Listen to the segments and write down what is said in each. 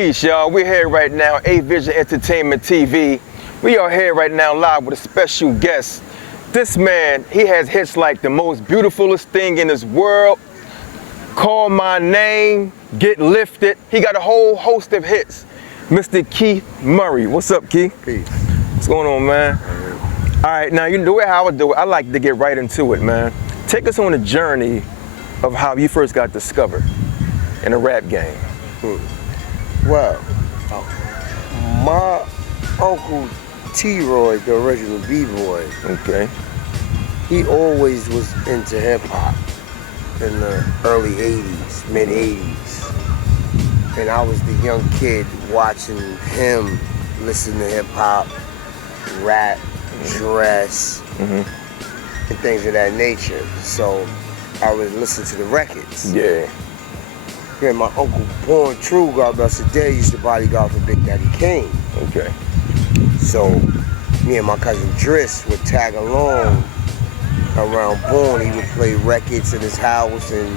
Peace, y'all. We're here right now, A-Vision Entertainment TV. We are here right now live with a special guest. This man, he has hits like The Most Beautifulest Thing in This World, Call My Name, Get Lifted. He got a whole host of hits. Mr. Keith Murray. What's up, Keith? Peace. What's going on, man? All right, now, you know the way how I do it, I like to get right into it, man. Take us on a journey of how you first got discovered in the rap game. Well, my uncle T-Roy, the original B-boy, Okay. he always was into hip-hop in the early 80s, mid-80s. And I was the young kid watching him listen to hip-hop, rap, dress, and things of that nature. So I would listen to the records. Yeah. And my uncle Born True, God bless the day, used to bodyguard for Big Daddy Kane. Okay. So me and my cousin Driss would tag along around Born. He would play records in his house, and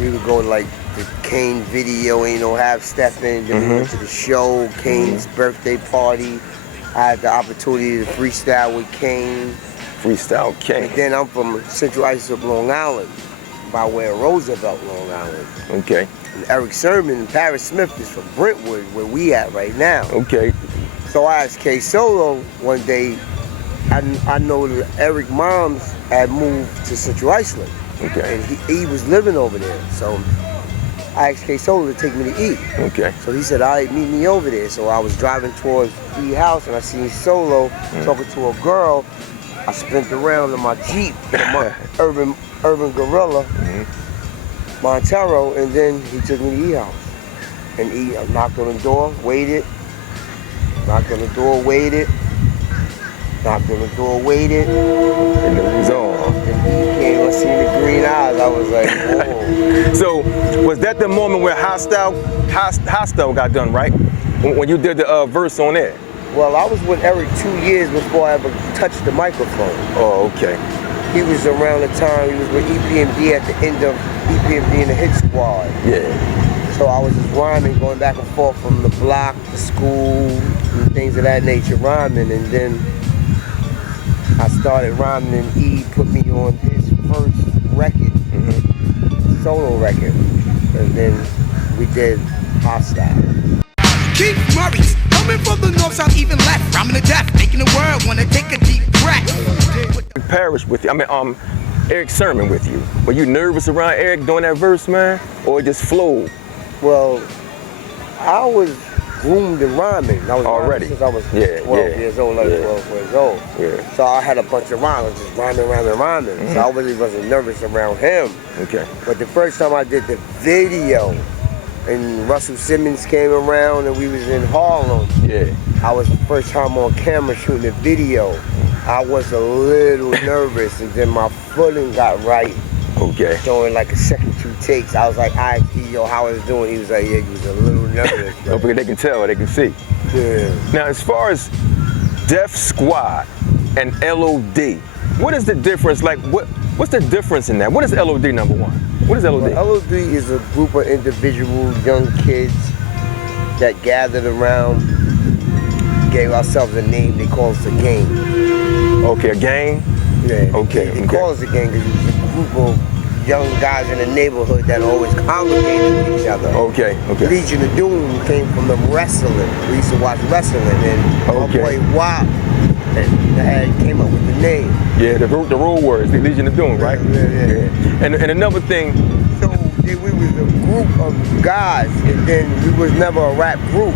we would go to like the Kane video, Ain't No Half Stepping. Then we went to the show, Kane's birthday party. I had the opportunity to freestyle with Kane. Freestyle King. And then I'm from Central Islip, Long Island, by way of Roosevelt, Long Island. Okay. And Eric Sermon and Paris Smith is from Brentwood, where we at right now. Okay. So I asked K Solo one day, I know that Eric Moms had moved to Central Islip. Okay. And he was living over there. So I asked K Solo to take me to eat. Okay. So he said, all right, meet me over there. So I was driving towards E House and I seen Solo talking to a girl. I spent around in my Jeep, my urban Gorilla, Montero, and then he took me to E House. And he knocked on the door, waited, knocked on the door, waited, knocked on the door, waited. And it was on. And he came, I seen the green eyes, I was like, whoa. So, was that the moment where Hostile got done, right? When you did the verse on it? Well, I was with Eric 2 years before I ever touched the microphone. Oh, okay. He was around the time, he was with EPMD at the end of EPMD in the Hit Squad. Yeah. So I was just rhyming, going back and forth from the block to school and things of that nature, rhyming. And then I started rhyming and E put me on his first record, solo record. And then we did Hostile. Keith Murray, coming from the north, south, even left. Rhyming to death, making the world wanna take a deep breath. Paris with you, Eric Sermon with you. Were you nervous around Eric doing that verse, man? Or it just flowed? Well, I was groomed in rhyming. I was Already? rhyming since I was 12 years old, 12 years old. Yeah. So I had a bunch of rhymes, just rhyming. So I really wasn't nervous around him. Okay. But the first time I did the video, and Russell Simmons came around and we was in Harlem. Yeah. I was the first time on camera shooting a video. I was a little nervous, and then my footing got right. Okay. Doing like a second 2 takes. I was like, I asked yo, how I was doing. He was like, yeah, he was a little nervous. Oh, because they can tell, they can see. Yeah. Now, as far as Def Squad and LOD, what is the difference? Like, what's the difference in that? What is LOD, number one? What is LOD? Well, LOD is a group of individual young kids that gathered around, gave ourselves a name. They call us a gang. Okay, a gang? Yeah. Okay. They call us a gang because it's a group of young guys in the neighborhood that always congregated with each other. Okay. Legion of Doom came from the wrestling. We used to watch wrestling, and my boy WAP came up with the name. Yeah, the rule words, the Legion of Doom, right? Yeah. And another thing. So we was a group of guys, and then we was never a rap group.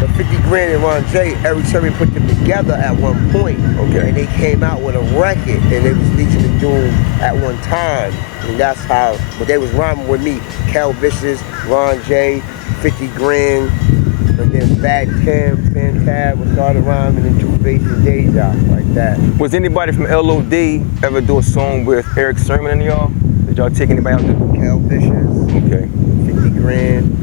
But 50 Grand and Ron J, Eric Cherry put them together at one point. Okay. And they came out with a record, and it was Legion of Doom at one time. And that's how, but they was rhyming with me. Cal Vicious, Ron J, 50 Grand, and then Bad Tim, Fantab, we started rhyming in Two Faces Deja, like that. Was anybody from LOD ever do a song with Eric Sermon and y'all? Did y'all take anybody out there? Cal Vicious, Okay. 50 Grand,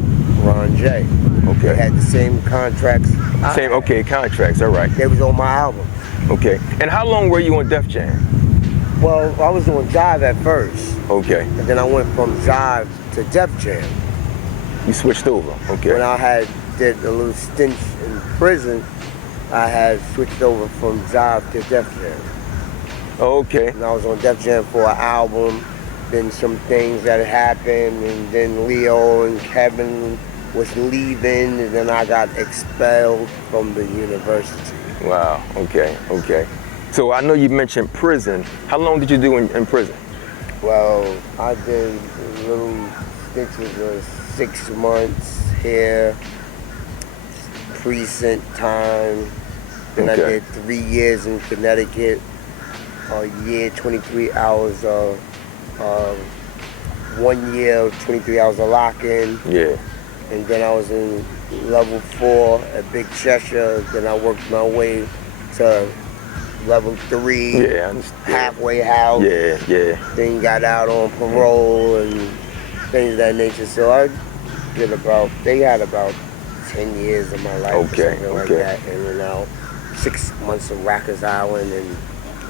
Ron J. Okay. They had the same contracts. Contracts, all right. They was on my album. Okay. And how long were you on Def Jam? Well, I was doing Jive at first. Okay. And then I went from Jive to Def Jam. You switched over. Okay. When I had did a little stint in prison, I had switched over from Jive to Def Jam. Okay. And I was on Def Jam for an album, then some things that happened, and then Leo and Kevin was leaving, and then I got expelled from the university. Wow. Okay. So I know you mentioned prison. How long did you do in prison? Well, I did little stitches of 6 months here, precinct time. Then I did 3 years in Connecticut, a year, 23 hours of 1 year, 23 hours of lock-in. Yeah. And then I was in level 4 at Big Cheshire. Then I worked my way to level 3, Yeah, I understand. halfway house. Yeah. Then got out on parole and things of that nature. So I did they had about 10 years of my life or something like that. And then out 6 months of Rikers Island and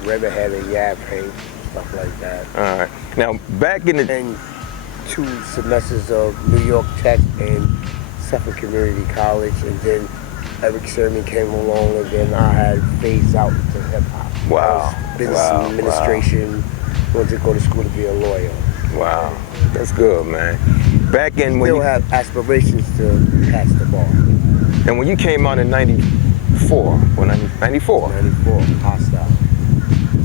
Riverhead and Yaphank, stuff like that. All right. Now, back in the... And 2 semesters of New York Tech and Suffolk Community College, and then Eric Sermon came along, and then I had phased out to hip hop. Wow. Business administration, went to go to school to be a lawyer. Wow. That's good, man. Back in when Still you... have aspirations to pass the ball. And when you came out in 94, 94, Hostile.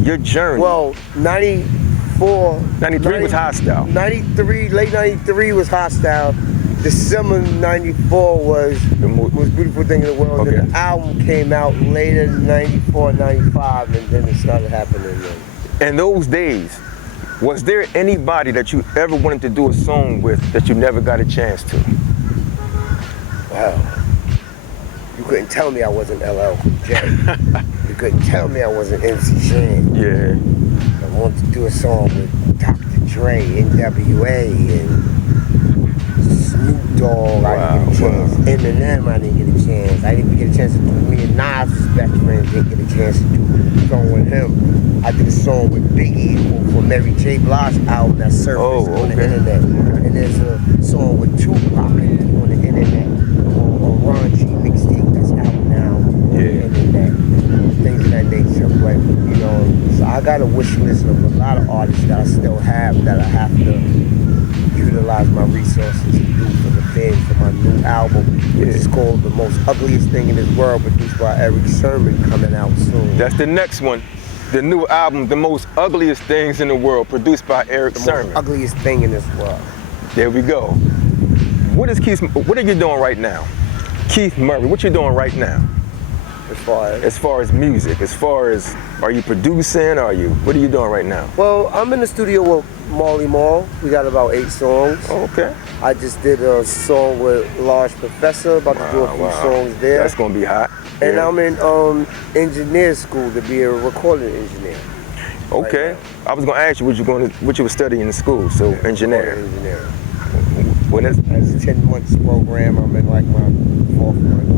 your journey... Well, 94... 93 was Hostile. 93, late 93 was Hostile. December 94 was The most beautiful thing in the world. Okay. Then the album came out later, 94, 95, and then it started happening. In those days, was there anybody that you ever wanted to do a song with that you never got a chance to? Wow. You couldn't tell me I wasn't LL Cool J. You couldn't tell me I wasn't MC Shan. Yeah. I wanted to do a song with Dr. Dre, NWA, and Snoop Dogg. I didn't get a chance. Eminem, I didn't get a chance. I didn't get a chance to do me and Nas' best friend. Didn't get a chance to do a song with him. I did a song with Biggie for Mary J. Blige's album that surfaced on the internet. And there's a song with Tupac on the internet, on Ron G mixtape that's out now on the internet. Things of that nature. But, you know, so I got a wish list of a lot of artists that I still have that I have to utilize my resources to do for the fans for my new album, which is called The Most Ugliest Thing in This World, produced by Eric Sermon, coming out soon. That's the next one. The new album, The Most Ugliest Things in the World, produced by Eric Sermon. The most ugliest thing in this world. There we go. What are you doing right now? Keith Murray, what you doing right now? As far as music, are you producing? What are you doing right now? Well, I'm in the studio with Marley Marl. We got about 8 songs. Oh, okay. I just did a song with Large Professor, about to do a few songs there. That's gonna be hot. And I'm in engineer school to be a recording engineer. Okay. Right. I was gonna ask you what you were studying in school. So engineer. Engineering. What is? It's a 10 months program. I'm in like my 4th month.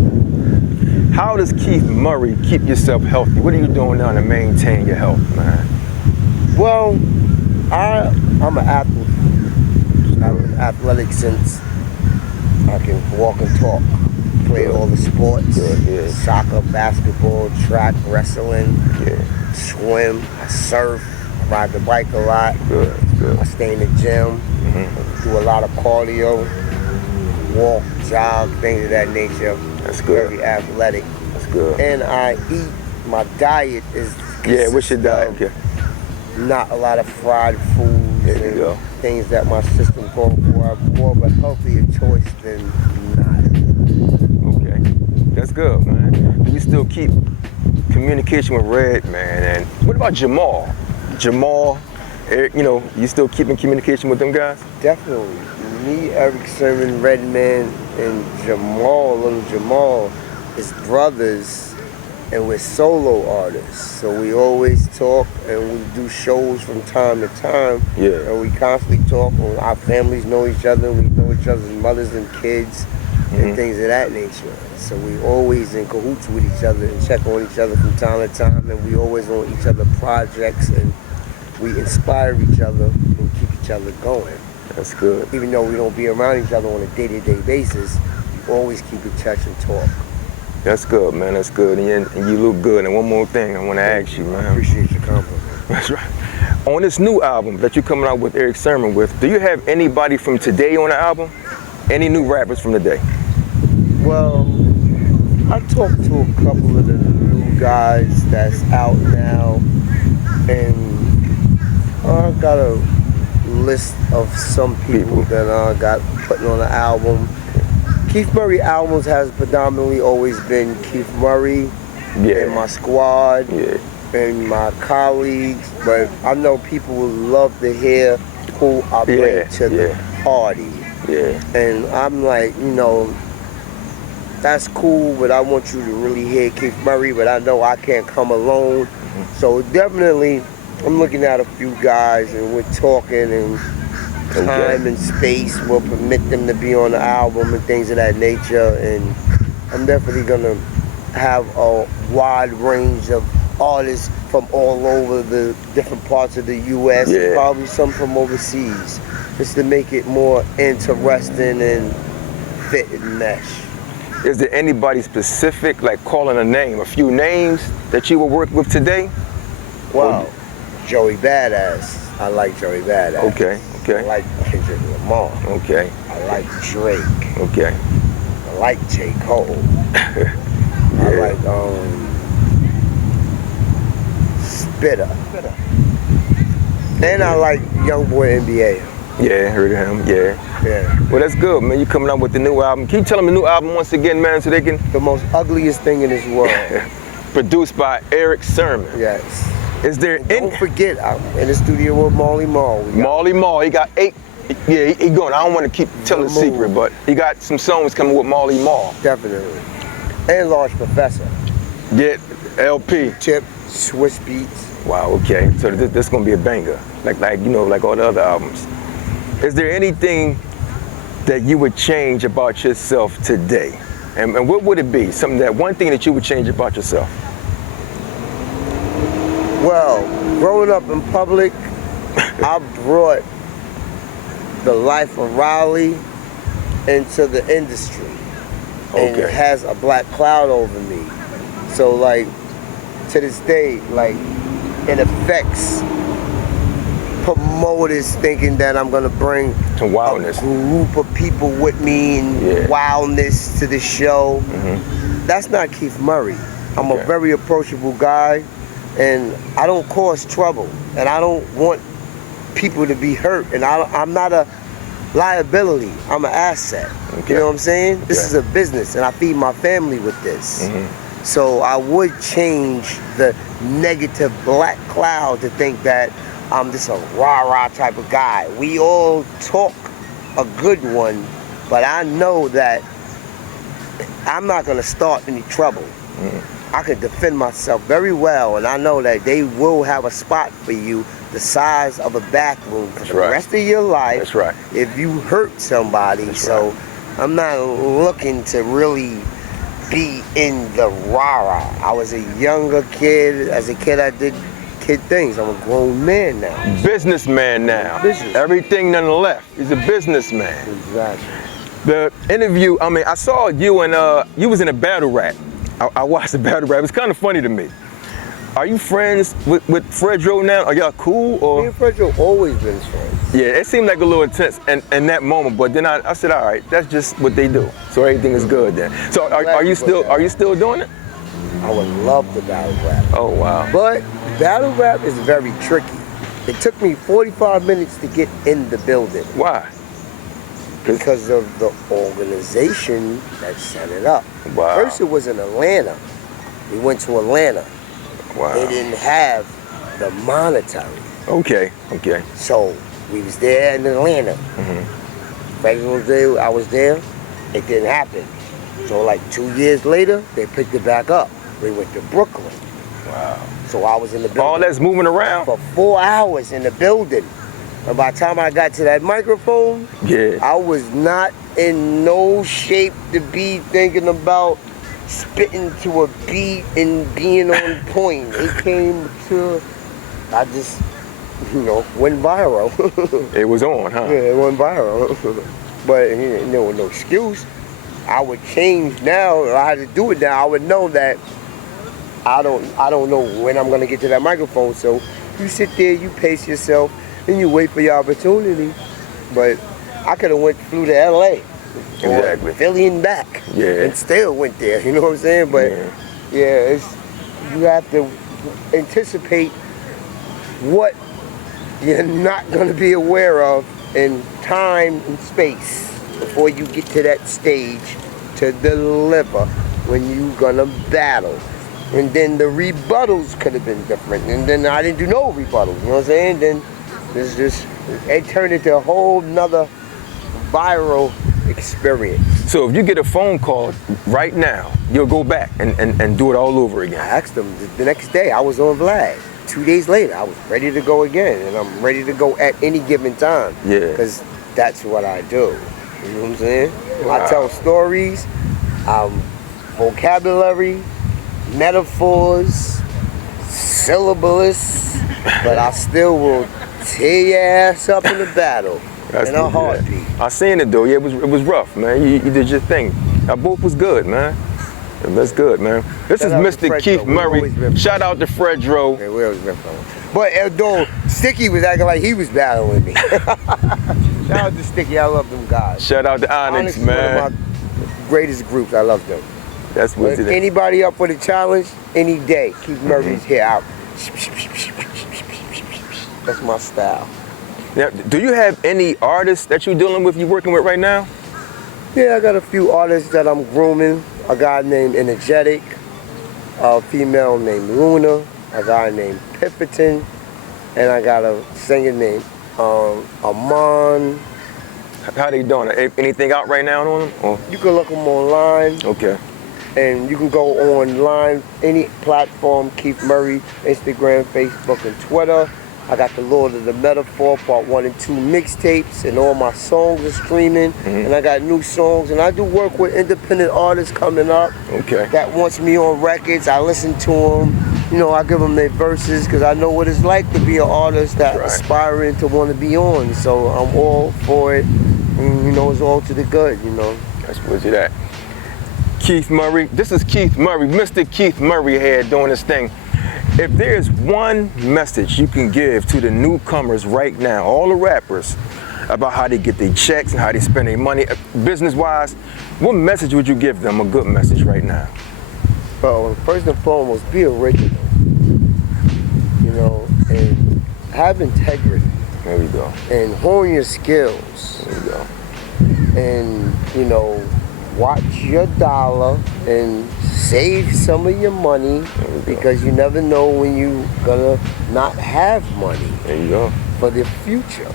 How does Keith Murray keep yourself healthy? What are you doing now to maintain your health, man? Well, I'm an athlete. I've been athletic since I can walk and talk. Played all the sports. Good. Soccer, basketball, track, wrestling, Yeah. swim, I surf, I ride the bike a lot. Good. I stay in the gym, do a lot of cardio, walk, jog, things of that nature. That's good. Very athletic. That's good. And I eat, my diet is What's your diet? Okay. not a lot of fried foods There you and go. things that my system goes for. More of a healthier choice than not. Okay. That's good, man. Do you still keep communication with Redman? And what about Jamal? Eric, you still keeping communication with them guys? Definitely. Me, Eric Sermon, Redman, and Little Jamal, is brothers, and we're solo artists. So we always talk, and we do shows from time to time. Yeah. And we constantly talk. Our families know each other. We know each other's mothers and kids, and things of that nature. So we always in cahoots with each other and check on each other from time to time, and we always on each other projects, and we inspire each other and keep each other going. That's good. Even though we don't be around each other on a day-to-day basis, always keep in touch and talk. That's good, man. That's good. And you look good. And one more thing I want to ask you, I man. appreciate your compliment. That's right. On this new album that you're coming out with Erick Sermon with, do you have anybody from today on the album? Any new rappers from today? Well, I talked to a couple of the new guys that's out now, and I got a list of some people that I got putting on the album. Keith Murray albums has predominantly always been Keith Murray and my squad and my colleagues, but I know people would love to hear who I bring to the party. Yeah. And I'm like, you know, that's cool, but I want you to really hear Keith Murray, but I know I can't come alone. So definitely, I'm looking at a few guys and we're talking, and time and space will permit them to be on the album and things of that nature. And I'm definitely gonna have a wide range of artists from all over the different parts of the U.S. and probably some from overseas, just to make it more interesting and fit and mesh. Is there anybody specific, like calling a name, a few names that you will work with today? Wow, Joey Badass. I like Joey Badass. Okay. I like Kendrick Lamar. Okay. I like Drake. Okay. I like J. Cole. I like Spitter. And I like Youngboy NBA. Yeah, heard of him. Yeah. Well, that's good, man. You coming out with the new album. Can you tell them the new album once again, man, so they can? The most ugliest thing in this world. Produced by Erick Sermon. Yes. Is there Don't forget, I'm in the studio with Marley Marl. Marley Marl, he got 8. Yeah, he going. I don't want to tell the secret, but he got some songs coming with Marley Marl. Definitely. And Large Professor. Yeah, LP. Tip, Swiss Beats. Wow, okay. So this gonna be a banger, like you know, like all the other albums. Is there anything that you would change about yourself today? And what would it be? One thing that you would change about yourself? Well, growing up in public, I brought the life of Raleigh into the industry. And it has a black cloud over me. So like, to this day, like, it affects promoters thinking that I'm gonna bring some wildness, a group of people with me and wildness to the show. That's not Keith Murray. I'm a very approachable guy, and I don't cause trouble, and I don't want people to be hurt, and I'm not a liability. I'm an asset. You know what I'm saying? This is a business, and I feed my family with this. So I would change the negative black cloud to think that I'm just a rah-rah type of guy. We all talk a good one, but I know that I'm not gonna start any trouble. I can defend myself very well, and I know that they will have a spot for you the size of a back room for the rest of your life. That's right. If you hurt somebody. So I'm not looking to really be in the rah-rah. I was a younger kid. As a kid, I did kid things. I'm a grown man now. Businessman now. Everything none left. He's a businessman. Exactly. The interview, I mean, I saw you and you was in a battle rap. I watched the battle rap. It's kind of funny to me. Are you friends with Fredro now? Are y'all cool? Or? Me and Fredro always been friends. Yeah, it seemed like a little intense in that moment, but then I said, all right, that's just what they do. So everything is good then. So are you still doing it? I would love the battle rap. Oh wow. But battle rap is very tricky. It took me 45 minutes to get in the building. Why? Because of the organization that set it up. Wow. First it was in Atlanta. We went to Atlanta. Wow. They didn't have the monetary. Okay. So we was there in Atlanta. Regular day I was there, it didn't happen. So like 2 years later, they picked it back up. We went to Brooklyn. Wow. So I was in the building. All that's moving around? For 4 hours in the building. And by the time I got to that microphone, I was not in no shape to be thinking about spitting to a beat and being on point. It came to, I just, went viral. It was on, huh? Yeah, it went viral. But there was no excuse. I would change now. If I had to do it now, I would know that I don't know when I'm gonna get to that microphone. So you sit there, you pace yourself, and you wait for your opportunity. But I could have flew to LA Exactly. or Philly and back, Yeah. and still went there. You know what I'm saying? But yeah, you have to anticipate what you're not gonna be aware of in time and space before you get to that stage to deliver when you gonna battle. And then the rebuttals could have been different. And then I didn't do no rebuttals, you know what I'm saying? Then it turned into a whole nother viral experience. So if you get a phone call right now, you'll go back and do it all over I again. asked them the next day, I was on Vlad. 2 days later, I was ready to go again. And I'm ready to go at any given time. Yeah. Because that's what I do. You know what I'm saying? Wow. I tell stories, vocabulary, metaphors, syllables, but I still will tear your ass up in the battle That's in a good, heartbeat. yeah. I seen it though. Yeah, it was rough, man. You did your thing. That both was good, man. That's good, man. This Shout is out to Mr. Fredro. Keith We've Murray. always been Shout out to Fredro. Yeah, we always been fun. But though Sticky was acting like he was battling me. Shout out to Sticky, I love them guys. Shout out to Onyx, Onyx is man. one of my greatest groups. I love them. That's what If it is. anybody up for the challenge, any day, Keith Murray's here out. That's my style. Now, do you have any artists that you're dealing with, you working with right now? Yeah, I got a few artists that I'm grooming. A guy named Energetic, a female named Luna, a guy named Pipperton, and I got a singer named Amon. How they doing? Anything out right now on them? Or? You can look them online, Okay. and you can go online, any platform, Keith Murray, Instagram, Facebook, and Twitter. I got the Lord of the Metaphor, part 1 and 2 mixtapes, and all my songs are streaming. And I got new songs, and I do work with independent artists coming up Okay. that wants me on records. I listen to them, you know, I give them their verses, because I know what it's like to be an artist that's Right. aspiring to want to be on. So I'm all for it, and you know, it's all to the good, you know. That's what it at. Keith Murray. This is Keith Murray, Mr. Keith Murray here doing this thing. If there's one message you can give to the newcomers right now, all the rappers, about how they get their checks and how they spend their money, business-wise, what message would you give them, a good message right now? Well, first and foremost, be original, you know, and have integrity, There we go. and hone your skills, There we go. and, you know, watch your dollar and save some of your money, because you never know when you're gonna not have money There you go. for the future,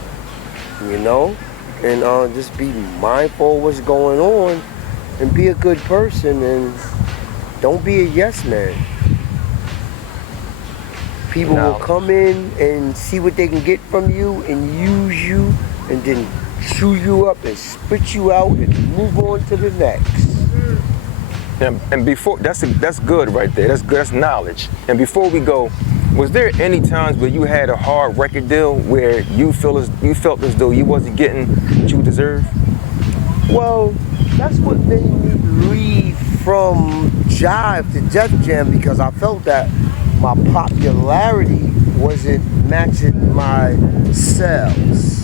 you know, and just be mindful of what's going on, and be a good person, and don't be a yes man. People will come in and see what they can get from you and use you, and then chew you up and spit you out and move on to the next. And before, that's good right there. That's good. That's knowledge. And before we go, was there any times where you had a hard record deal where you felt as though you wasn't getting what you deserve? Well, that's what made me leave from Jive to Def Jam, because I felt that my popularity wasn't matching my sales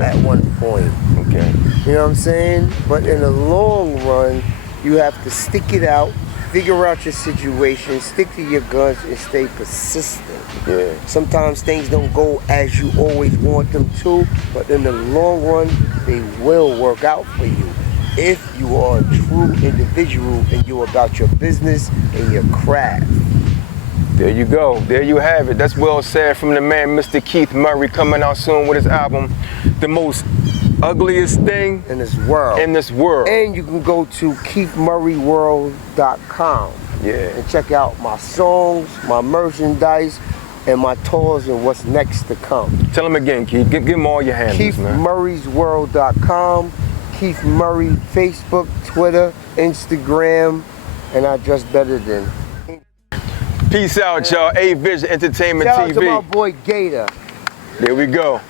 at one point. Okay. You know what I'm saying? But in the long run, you have to stick it out, figure out your situation, stick to your guns, and stay persistent. Yeah. Sometimes things don't go as you always want them to, but in the long run, they will work out for you if you are a true individual and you're about your business and your craft. There you go. There you have it. That's well said from the man, Mr. Keith Murray, coming out soon with his album, The Most Ugliest Thing in this world. in this world. And you can go to KeithMurrayWorld.com. Yeah. And check out my songs, my merchandise, and my tours and what's next to come. Tell him again, Keith. Give him all your handles, man. KeithMurraysWorld.com, Keith Murray, Facebook, Twitter, Instagram, and I dress better than. Peace out, y'all. A Vision Entertainment Shout out TV. to my boy Gator. There we go.